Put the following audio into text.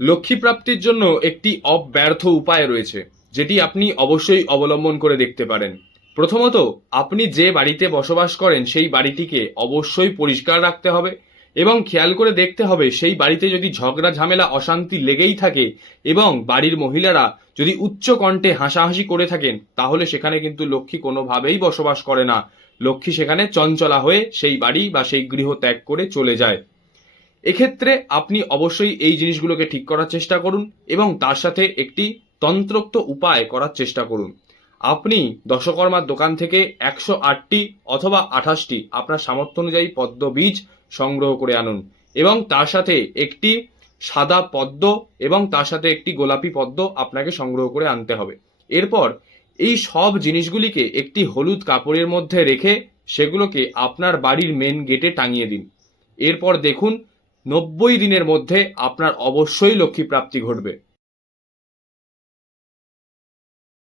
লক্ষ্মী প্রাপ্তির জন্য একটি অব্যর্থ উপায় রয়েছে, যেটি আপনি অবশ্যই অবলম্বন করে দেখতে পারেন। প্রথমত, আপনি যে বাড়িতে বসবাস করেন, সেই বাড়িটিকে অবশ্যই পরিষ্কার রাখতে হবে এবং খেয়াল করে দেখতে হবে, সেই বাড়িতে যদি ঝগড়া, ঝামেলা, অশান্তি লেগেই থাকে এবং বাড়ির মহিলারা যদি উচ্চ কণ্ঠে হাসাহাসি করে থাকেন, তাহলে সেখানে কিন্তু লক্ষ্মী কোনোভাবেই বসবাস করে না। লক্ষ্মী সেখানে চঞ্চলা হয়ে সেই বাড়ি বা সেই গৃহ ত্যাগ করে চলে যায়। এক্ষেত্রে আপনি অবশ্যই এই জিনিসগুলোকে ঠিক করার চেষ্টা করুন এবং তার সাথে একটি তন্ত্রোক্ত উপায় করার চেষ্টা করুন। আপনি দশকর্মার দোকান থেকে একশো আটটি অথবা আঠাশটি আপনার সামর্থ্য অনুযায়ী পদ্ম বীজ সংগ্রহ করে আনুন এবং তার সাথে একটি সাদা পদ্ম এবং তার সাথে একটি গোলাপি পদ্ম আপনাকে সংগ্রহ করে আনতে হবে। এরপর এই সব জিনিসগুলিকে একটি হলুদ কাপড়ের মধ্যে রেখে সেগুলোকে আপনার বাড়ির মেন গেটে টাঙিয়ে দিন। এরপর দেখুন নব্বই দিনের মধ্যে আপনার অবশ্যই লক্ষ্মী প্রাপ্তি ঘটবে।